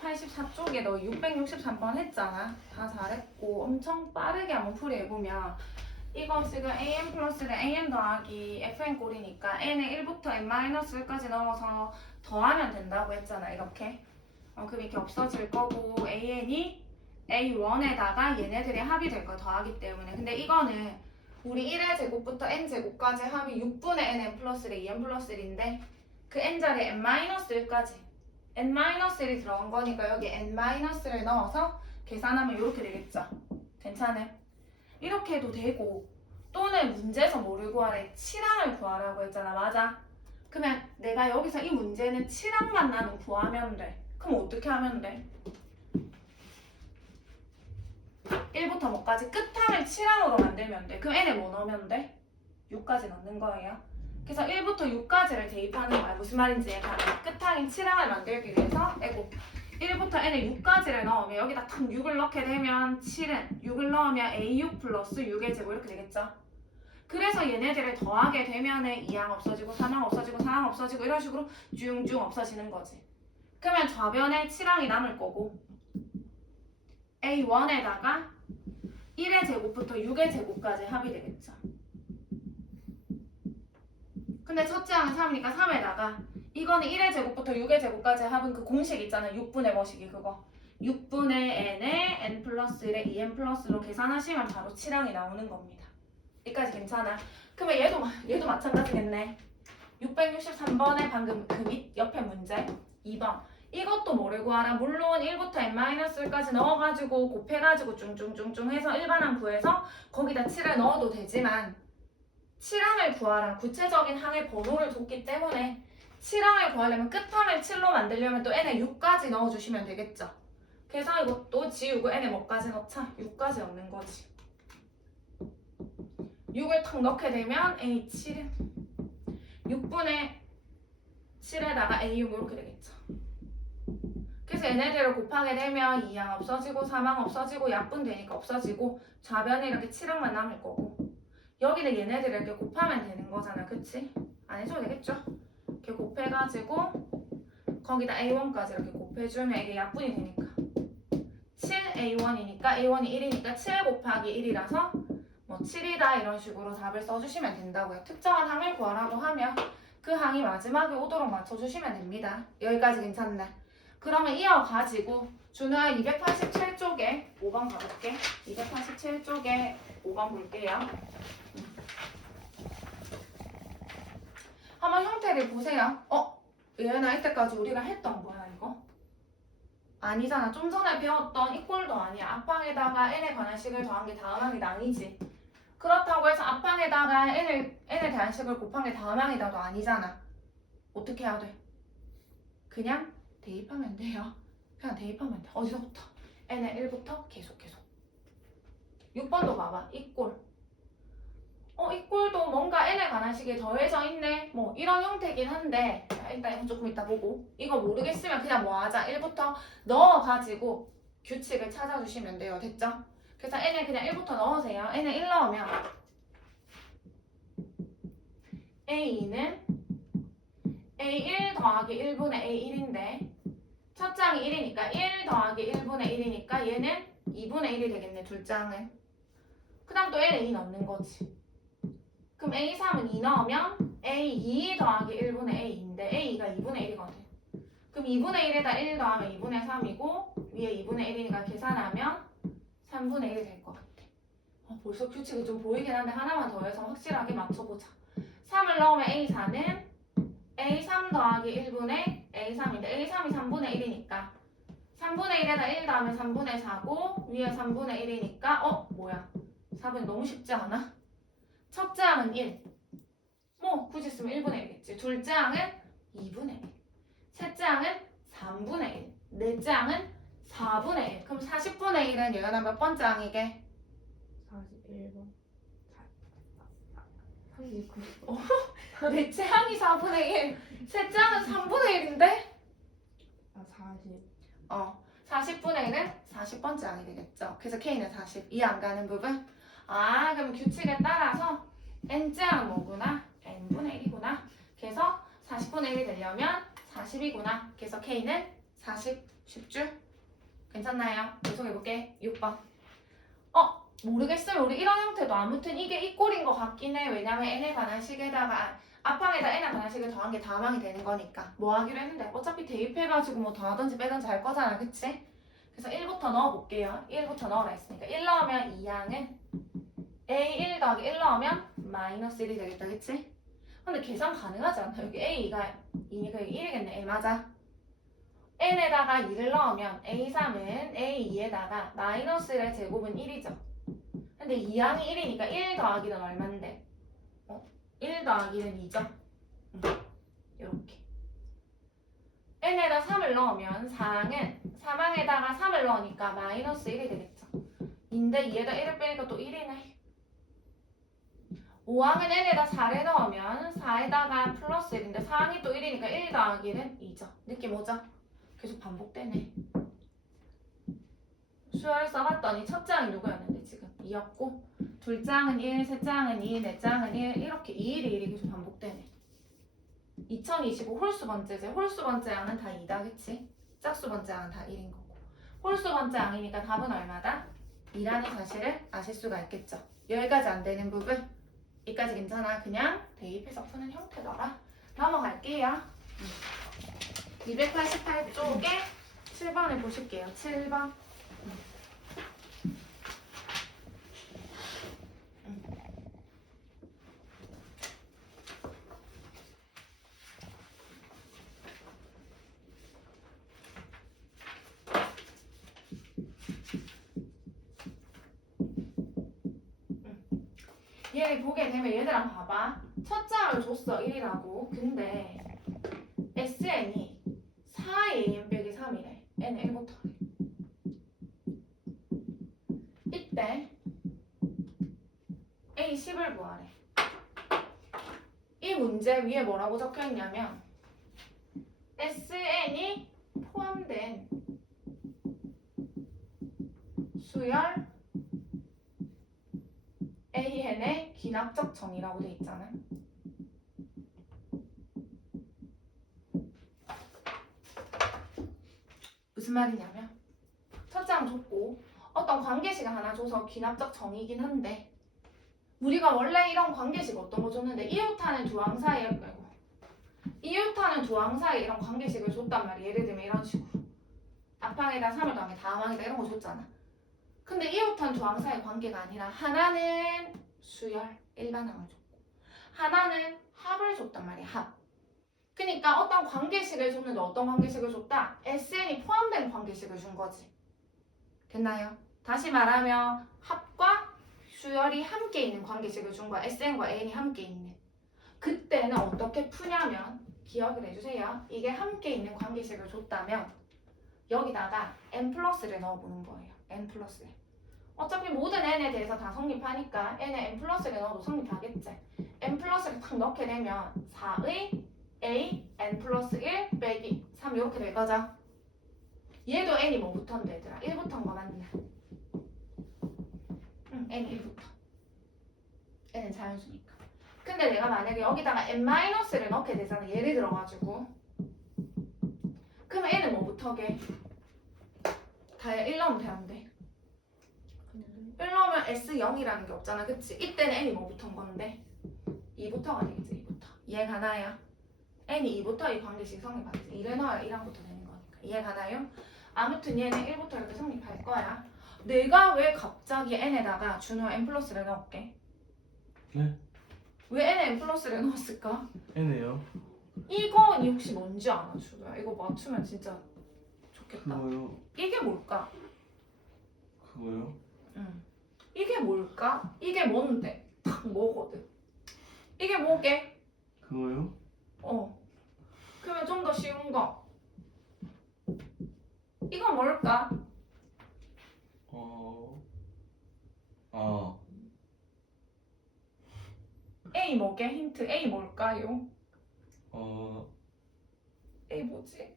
284쪽에 너 663번 했잖아. 다 잘했고 엄청 빠르게 한번 풀이해보면 이거 지금 an 플러스를 an 더하기 fn 꼴이니까 n을 1부터 n-1까지 넣어서 더하면 된다고 했잖아. 이렇게. 그럼 이렇게 없어질 거고 an이 a1에다가 얘네들이 합이 될 거 더하기 때문에. 근데 이거는 우리 1의 제곱부터 n제곱까지 합이 6분의 nn 플러스 2n 플러스 1인데 그 n자리에 n-1까지 n-1이 들어간 거니까 여기 n-를 넣어서 계산하면 이렇게 되겠죠. 괜찮아? 이렇게 해도 되고 또는 문제에서 뭐를 구하래? 치랑을 구하라고 했잖아. 맞아? 그러면 내가 여기서 이 문제는 치랑만 나는 구하면 돼. 그럼 어떻게 하면 돼? 1부터 뭐까지 끝항을 치랑으로 만들면 돼. 그럼 n에 뭐 넣으면 돼? 6까지 넣는 거예요. 그래서 1부터 6까지를 대입하는 거야. 무슨 말인지 얘가 끝항인 치랑을 만들기 위해서 1부터 n에 6까지를 넣으면 여기다 탁 6을 넣게 되면 7은 6을 넣으면 a6 플러스 6의 제곱 이렇게 되겠죠. 그래서 얘네들을 더하게 되면은 2항 없어지고 3항 없어지고 4항 없어지고 이런 식으로 쭉 없어지는 거지. 그러면 좌변에 7항이 남을 거고 a1에다가 1의 제곱부터 6의 제곱까지 합이 되겠죠. 근데 첫째 항은 3이니까 3에다가 이거는 1의 제곱부터 6의 제곱까지 합은 그 공식 있잖아. 6분의 뭐식이 그거. 6분의 n에 n 플러스 1에 2n 플러스로 계산하시면 바로 7항이 나오는 겁니다. 여기까지 괜찮아? 그러면 얘도 마찬가지겠네. 663번에 방금 그 밑 옆에 문제 2번. 이것도 뭐를 구하라? 물론 1부터 n-1까지 넣어가지고 곱해가지고 쭝쭝쭝쭝 해서 일반항 구해서 거기다 7을 넣어도 되지만 7항을 구하라. 구체적인 항의 번호를 줬기 때문에 7항을 구하려면 끝항을 7로 만들려면 또 n에 6까지 넣어주시면 되겠죠. 그래서 이것도 지우고 n에 뭐까지 넣자? 6까지 넣는 거지. 6을 탁 넣게 되면 a7은 6분의 7에다가 a6 이렇게 되겠죠. 그래서 얘네들을 곱하게 되면 2항 없어지고 3항 없어지고 약분되니까 없어지고 좌변에 이렇게 7항만 남을 거고 여기는 얘네들을 이렇게 곱하면 되는 거잖아. 그치? 안 해줘도 되겠죠? 이렇게 곱해가지고 거기다 a1까지 이렇게 곱해주면 이게 약분이 되니까 7a1이니까 a1이 1이니까 7 곱하기 1이라서 뭐 7이다 이런 식으로 답을 써주시면 된다고요. 특정한 항을 구하라고 하면 그 항이 마지막에 오도록 맞춰주시면 됩니다. 여기까지 괜찮네. 그러면 이어가지고 준우야 287쪽에 5번 가볼게. 287쪽에 5번 볼게요. 한번 형태를 보세요. 얘나 이때까지 우리가 했던 거야 이거? 아니잖아. 좀 전에 배웠던 이꼴도 아니야. 앞항에다가 n에 관한 식을 더한 게 다음 항이 아니지. 그렇다고 해서 앞항에다가 n에 대한 식을 곱한 게 다음 항이다도 아니잖아. 어떻게 해야 돼? 그냥 대입하면 돼요. 그냥 대입하면 돼. 어디서부터? n의 1부터 계속 6번도 봐봐. 이 꼴. 이 꼴도 뭔가 n에 관한 식이 더해져 있네. 뭐 이런 형태긴 한데 일단 이건 조금 이따 보고 이거 모르겠으면 그냥 뭐 하자. 1부터 넣어가지고 규칙을 찾아주시면 돼요. 됐죠? 그래서 n에 그냥 1부터 넣으세요. n에 1 넣으면 a2는 a1 더하기 1분의 a1인데 첫 장이 1이니까 1 더하기 1분의 1이니까 얘는 2분의 1이 되겠네. 둘째 항은. 그 다음 또 n에 2 넣는 거지. 그럼 a3은 2 넣으면 a2 더하기 1분의 a2인데 a2가 2분의 1이거든. 그럼 2분의 1에다 1 더하면 2분의 3이고 위에 2분의 1이니까 계산하면 3분의 1이 될 것 같아. 벌써 규칙이 좀 보이긴 한데 하나만 더 해서 확실하게 맞춰보자. 3을 넣으면 a4는 a3 더하기 1분의 a3인데 a3이 3분의 1이니까 3분의 1에다 1 더하면 3분의 4고 위에 3분의 1이니까 뭐야 4분의 너무 쉽지 않아? 첫째 항은 1 뭐 굳이 쓰면 1분의 1이겠지. 둘째 항은 2분의 1 셋째 항은 3분의 1 넷째 항은 4분의 1 그럼 40분의 1은 예언아 몇 번째 항이게? 41번 39 넷째 항이 4분의 1 셋째 항은 3분의 1인데? 40 40분의 1은 40번째 항이 되겠죠. 그래서 K는 40 이해 안 가는 부분? 그럼 규칙에 따라서 n째 항은 뭐구나? n분의 1이구나. 그래서 40분의 1이 되려면 40이구나. 그래서 K는 40 쉽죠? 괜찮나요? 계속해볼게. 6번. 모르겠어요. 우리 이런 형태도 아무튼 이게 이 꼴인 것 같긴 해. 왜냐면 n에 관한 식에다가 앞항에다 n에 관한 식을 더한 게 다항이 되는 거니까. 뭐 하기로 했는데 어차피 대입해가지고 뭐 더하든지 빼든지 할 거잖아. 그치? 그래서 1부터 넣어볼게요. 1부터 넣으라 했으니까 1 넣으면 2항은 a1 더하기 1 넣으면 마이너스 1이 되겠다. 그치? 근데 계산 가능하지 않나? 여기 a가 2니까 여기 1이겠네. a 맞아. n에다가 2를 넣으면 a3은 a2에다가 마이너스의 제곱은 1이죠. 근데 2항이 1이니까 1 더하기는 얼만데? 1 더하기는 2죠? 이렇게. n에다 3을 넣으면 4항은 3항에다가 3을 넣으니까 마이너스 1이 되겠죠. 인데 2에다 1을 빼니까 또 1이네. 5항은 n에다 4를 넣으면 4에다가 플러스 1인데 4항이 또 1이니까 1 더하기는 2죠. 느낌 오죠? 계속 반복되네. 수열을 써봤더니 첫 장이 누구였는데 지금 2였고 둘 장은 1, 셋 장은 2, 넷 장은 1 이렇게 2일이 1이 계속 반복되네. 2025 홀수 번째제 홀수 번째 양은 다 2다 그치? 짝수 번째 양은 다 1인 거고 홀수 번째 양이니까 답은 얼마다? 2라는 사실을 아실 수가 있겠죠. 여기까지 안 되는 부분 여기까지 괜찮아. 그냥 대입해서 푸는 형태더라. 넘어갈게요. 288쪽에 7번을 보실게요. 7번. 얘를 보게 되면 얘들아 봐봐. 첫 장을 줬어 1이라고. 근데 SN이 4am 빼기 3이래. N은 1부터 이때 A10을 구하래. 이 문제 위에 뭐라고 적혀있냐면 SN이 포함된 수열 AN의 기납적 정의라고 돼 있잖아. 무슨 말이냐면 첫 장 줬고 어떤 관계식을 하나 줘서 기납적 정의이긴 한데 우리가 원래 이런 관계식 어떤 거 줬는데 이웃하는 두 항 사이에 이웃하는 두 항 사이에 이런 관계식을 줬단 말이야. 예를 들면 이런 식으로 앞항에다 3을 더하면 다음항에다 이런 거 줬잖아. 근데 이웃한 두 항 사이의 관계가 아니라 하나는 수열 일반항을 줬고 하나는 합을 줬단 말이야. 합. 그러니까 어떤 관계식을 줬는데 어떤 관계식을 줬다? SN이 포함된 관계식을 준 거지. 됐나요? 다시 말하면 합과 수열이 함께 있는 관계식을 준 거야. SN과 AN이 함께 있는. 그때는 어떻게 푸냐면 기억을 해주세요. 이게 함께 있는 관계식을 줬다면 여기다가 n 플러스를 넣어보는 거예요. n 플러스. 어차피 모든 n에 대해서 다 성립하니까 n에 n 플러스를 넣어도 성립하겠지. n 플러스를 탁 넣게 되면 4의 a n 플러스 1 빼기 3 이렇게 될 거죠. 얘도 n이 뭐부터인데 얘들아? 1부터인 거 맞나? 응, n 1부터. n은 자연수니까. 근데 내가 만약에 여기다가 n-를 넣게 되잖아. 예를 들어가지고. 그러면 n은 뭐부터게? 다 1 넣으면 되는데. 1 넣으면 S0이라는 게 없잖아. 그치? 이때는 n이 뭐부터인 건데? 2부터가 되겠지. 2부터. 이해 가나요? n이 2부터 이 관계식 성립하겠지. 2를 넣어야 1항부터 되는 거니까. 이해 가나요? 아무튼 얘는 1부터 이렇게 성립할 거야. 내가 왜 갑자기 n에다가 준호 n 플러스를 넣을게? 네? 왜 n에 n 플러스를 넣었을까? N이에요? 이거 혹시 뭔지 아나 준호야? 이거 맞추면 진짜 좋겠다. 그거요? 이게 뭘까? 그거요? 응. 이게 뭘까? 이게 뭔데? 딱 뭐거든. 이게 뭐게? 그거요? 그러면 좀 더 쉬운 거. 이건 뭘까? 아, A 뭐게? 힌트. A 뭘까요? 어, A 뭐지?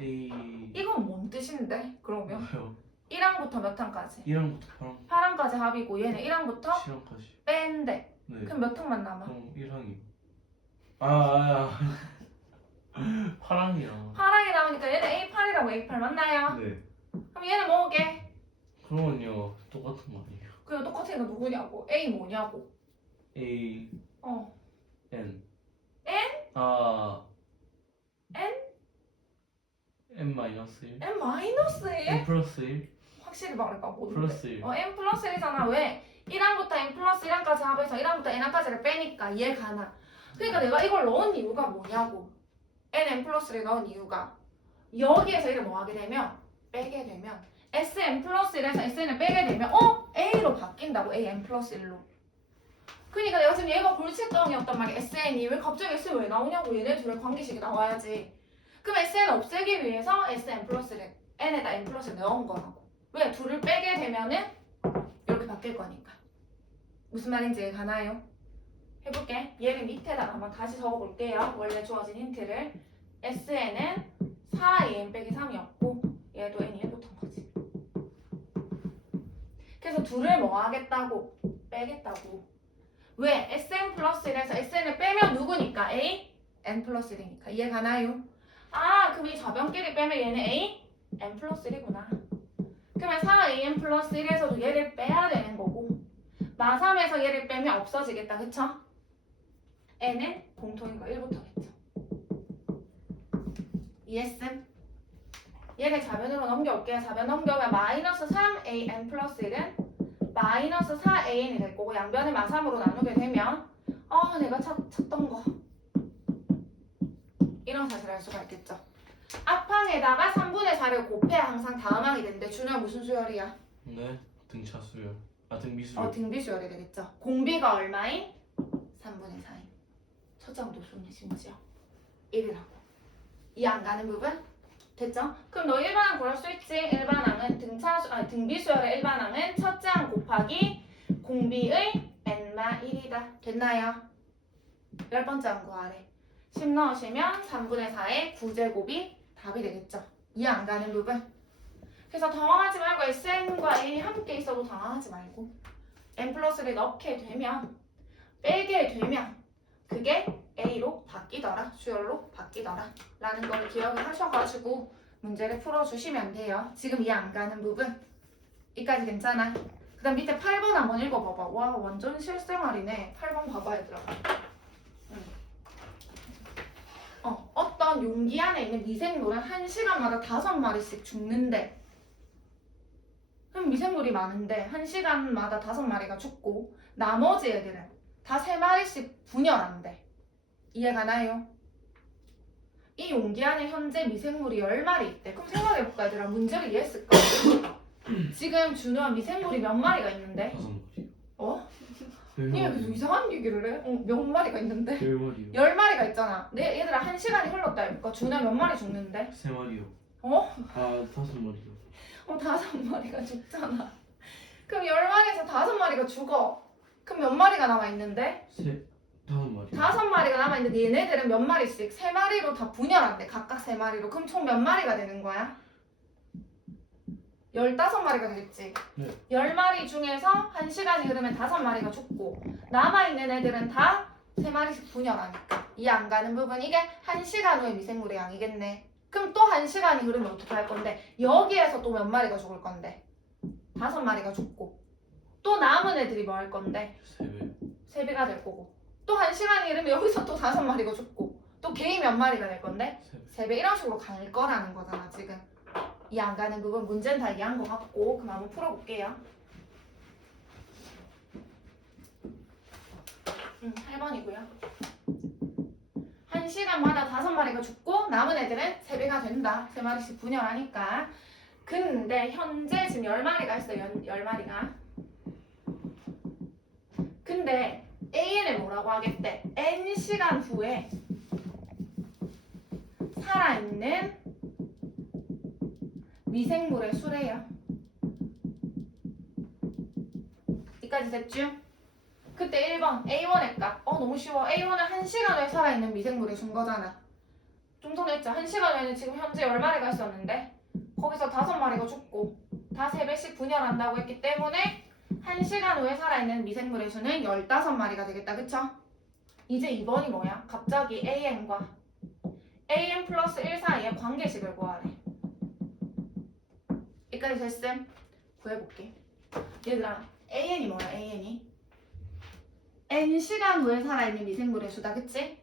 A 이건 뭔 뜻인데? 그러면 뭐요? 1항부터 몇 항까지? 1항부터 8항, 8항까지 합이고 얘는 1항부터 7항까지. 뺀대. 네. 그럼 몇 항만 남아? 그럼 1항이요. 아, 파랑이랑. 파랑이 나오니까 얘는 A8이라고 A8 맞나요? 네. 그럼 얘는 뭐게? 그러면요 똑같은 말이에요. 그럼 똑같은 거 누구냐고? A 뭐냐고? A 어. N. N? 아. N? N 마이너스 1. N 마이너스 1? N 플러스 1. 확실히 말해봐. 뭐 플러스 1. N 플러스 1이잖아. 왜? 1항부터 N 플러스 1항까지 합해서 1항부터 N항까지를 빼니까 이해가 나. 그러니까 내가 이걸 넣은 이유가 뭐냐고. N 플러스를 넣은 이유가 여기에서 이를 뭐 하게 되면 빼게 되면 Sn 플러스 1에서 Sn을 빼게 되면 A로 바뀐다고. AN 플러스 1로. 그러니까 내가 지금 얘가 골칫덩이였단 말이야. SN이 왜 갑자기 SN 왜 나오냐고. 얘네 둘의 관계식이 나와야지. 그럼 SN 없애기 위해서 SN 플러스를 N에다 N 플러스를 넣은 거라고. 왜? 둘을 빼게 되면은 이렇게 바뀔 거니까. 무슨 말인지 이해가나요? 해볼게. 얘를 밑에다가 한번 다시 적어볼게요. 원래 주어진 힌트를. SN은 4n 빼기 3이었고 얘도 n이 1부터인 거지. 그래서 둘을 뭐 하겠다고? 빼겠다고. 왜? Sn 플러스 1에서 Sn을 빼면 누구니까? A? N 플러스 1이니까. 이해가나요? 아, 그럼 이 좌변끼리 빼면 얘는 A? N 플러스 1이구나. 그러면 4an 플러스 1에서도 얘를 빼야 되는 거고 마3에서 얘를 빼면 없어지겠다. 그쵸? n은 공통인 거 1부터겠죠. 이해했음? 얘를 좌변으로 넘겨올게요. 좌변 넘겨오면 마이너스 3an 플러스 1은 마이너스 4an이 될 거고 양변을 마3으로 나누게 되면 내가 찾던 거 이런 사실을 알 수가 있겠죠. 앞항에다가 3분의 4를 곱해야 항상 다음항이 되는데 준호야 무슨 수열이야? 네. 등차 수열. 아 등비 수열. 등비수열이 되겠죠. 공비가 얼마인? 3분의 4인. 초점도 쏘네 심지어 1이라고. 이해 안 가는 부분? 됐죠? 그럼 너 일반항 구할 수 있지? 일반항은 등비수열의 일반항은 첫째 항 곱하기 공비의 n마1이다. 됐나요? 10번째 항 구하래. 10 넣으시면 3분의 4의 9제곱이 답이 되겠죠. 이해 안 가는 부분? 그래서 당황하지 말고 SN과 N이 함께 있어도 당황하지 말고 N 플러스를 넣게 되면 빼게 되면 그게 A로 바뀌더라. 수열로 바뀌더라. 라는 걸 기억을 하셔가지고 문제를 풀어주시면 돼요. 지금 이해 안 가는 부분? 이까지 괜찮아? 그 다음 밑에 8번 한번 읽어봐봐. 와 완전 실생활이네. 8번 봐봐 얘들아. 어떤 용기 안에 있는 미생물은 1시간마다 5마리씩 죽는데 그럼 미생물이 많은데 1시간마다 5마리가 죽고 나머지 애들은 다 3마리씩 분열한대. 이해가나요? 이 용기 안에 현재 미생물이 10마리 있대. 그럼 생각해볼까 얘들아. 문제를 이해했을까? 지금 준호와 미생물이 몇 마리가 있는데? 5마리. 어? 네 얘 계속 이상한 얘기를 해? 몇 마리가 있는데? 10마리요. 10마리가 있잖아. 얘들아 1시간이 흘렀다 해볼까? 준호 몇 마리 죽는데? 3마리요. 어? 아 5마리요. 5마리가 죽잖아. 그럼 10마리에서 5마리가 죽어. 그럼 몇 마리가 남아있는데? 5마리. 5마리가 남아있는데 얘네들은 몇 마리씩? 3마리로 다 분열한대. 각각 3마리로. 그럼 총 몇 마리가 되는 거야? 15마리가 되겠지. 네. 10마리 중에서 1시간이 흐르면 5마리가 죽고 남아있는 애들은 다 3마리씩 분열하니까. 이해 안 가는 부분? 이게 1시간 후의 미생물의 양이겠네. 그럼 또 1시간이 흐르면 어떻게 할 건데? 여기에서 또 몇 마리가 죽을 건데? 5마리가 죽고 또 남은 애들이 뭐 할 건데? 3배. 3배가 될 거고 또 1시간이 흐르면 여기서 또 5마리가 죽고 또 개이 몇 마리가 될 건데? 3배. 3배 이런 식으로 갈 거라는 거잖아 지금. 이해 안 가는 부분 문제는 다 이해한 것 같고 그럼 한번 풀어볼게요. 8번이고요. 1시간마다 5마리가 죽고 남은 애들은 3배가 된다. 3마리씩 분열하니까. 근데 현재 지금 10마리가 있어요. 10마리가. 근데 AN을 뭐라고 하겠대? N시간 후에 살아있는 미생물의 수래요. 여기까지 됐죠? 그때 1번 A1의 값. 너무 쉬워. A1은 1시간 후에 살아있는 미생물의 수인 거잖아. 좀 전에 했죠. 1시간 후에는 지금 현재 10마리가 있었는데 거기서 5마리가 죽고 다 3배씩 분열한다고 했기 때문에 1시간 후에 살아있는 미생물의 수는 15마리가 되겠다. 그쵸? 이제 2번이 뭐야? 갑자기 AN과 an 플러스 1 사이의 관계식을 구하래. 여기까지 됐음? 구해볼게. 얘들아, an이 뭐야, an이? n시간 후에 살아있는 미생물의 수다, 그치?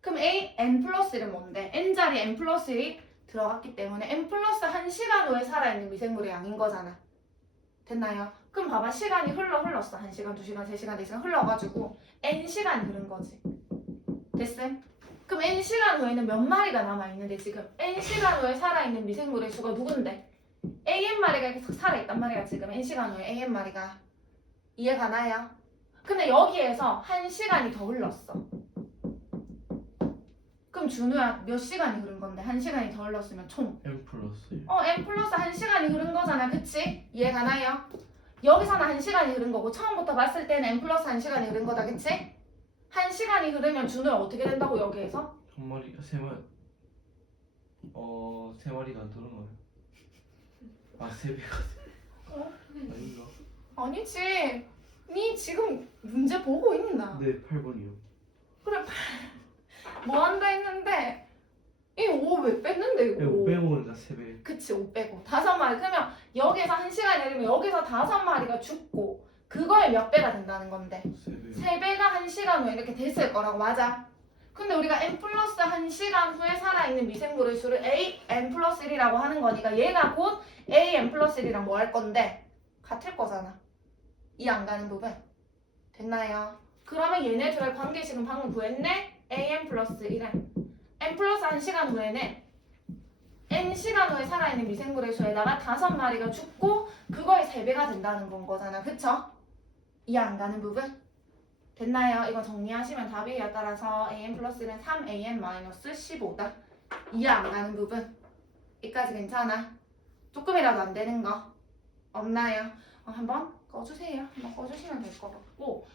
그럼 n 플러스 1은 뭔데? n자리에 n 플러스 1이 들어갔기 때문에 n 플러스 1시간 후에 살아있는 미생물의 양인 거잖아. 됐나요? 그럼 봐봐, 시간이 흘렀어. 1시간, 2시간, 3시간, 4시간 흘러가지고 n시간이 흐른 거지. 됐음? 그럼 n시간 후에는 몇 마리가 남아있는데 지금 n시간 후에 살아있는 미생물의 수가 누군데? AN마리가 계속 살아있단 말이야. 지금 n시간 후에 AN마리가. 이해가나요? 근데 여기에서 1시간이 더 흘렀어. 그럼 준우야, 몇 시간이 흐른 건데? 1시간이 더 흘렀으면 총 n 플러스 1. n 플러스 1시간이 흐른 거잖아. 그치? 이해가나요? 여기서는 1시간이 흐른 거고 처음부터 봤을 때는 n 플러스 1시간이 흐른 거다. 그치? 1시간이 흐르면 준우야 어떻게 된다고 여기에서? 한 마리, 세 마리. 세 마리가 안 도는 거예요. 아, 세 배가. 아닌가? 아니지. 니 지금 문제 보고 있나? 네, 8번이요. 그래, 뭐 한다 했는데 이 5 왜 뺐는데 이거? 5 빼고는 다 3배. 그치, 5 빼고 5마리. 그러면 여기서 1시간이 흐르면 여기서 5마리가 죽고 그거의 몇 배가 된다는 건데 3배. 3배가 1시간 후에 이렇게 됐을 거라고. 맞아. 근데 우리가 n 플러스 1시간 후에 살아있는 미생물의 수를 an 플러스 1이라고 하는 거니까 얘가 곧 an 플러스 1이랑 뭐 할 건데? 같을 거잖아. 이 안 가는 부분. 됐나요? 그러면 얘네들의 관계식은 방금 구했네? an 플러스 1은 n 플러스 1시간 후에는 n시간 후에 살아있는 미생물의 수에다가 5마리가 죽고 그거의 3배가 된다는 건 거잖아. 그쵸? 이해 안 가는 부분? 됐나요? 이거 정리하시면 답이에요. 따라서 an 플러스는 3an 마이너스 15다. 이해 안 가는 부분? 여기까지 괜찮아? 조금이라도 안 되는 거 없나요? 한번 꺼주세요. 한번 꺼주시면 될 것 같고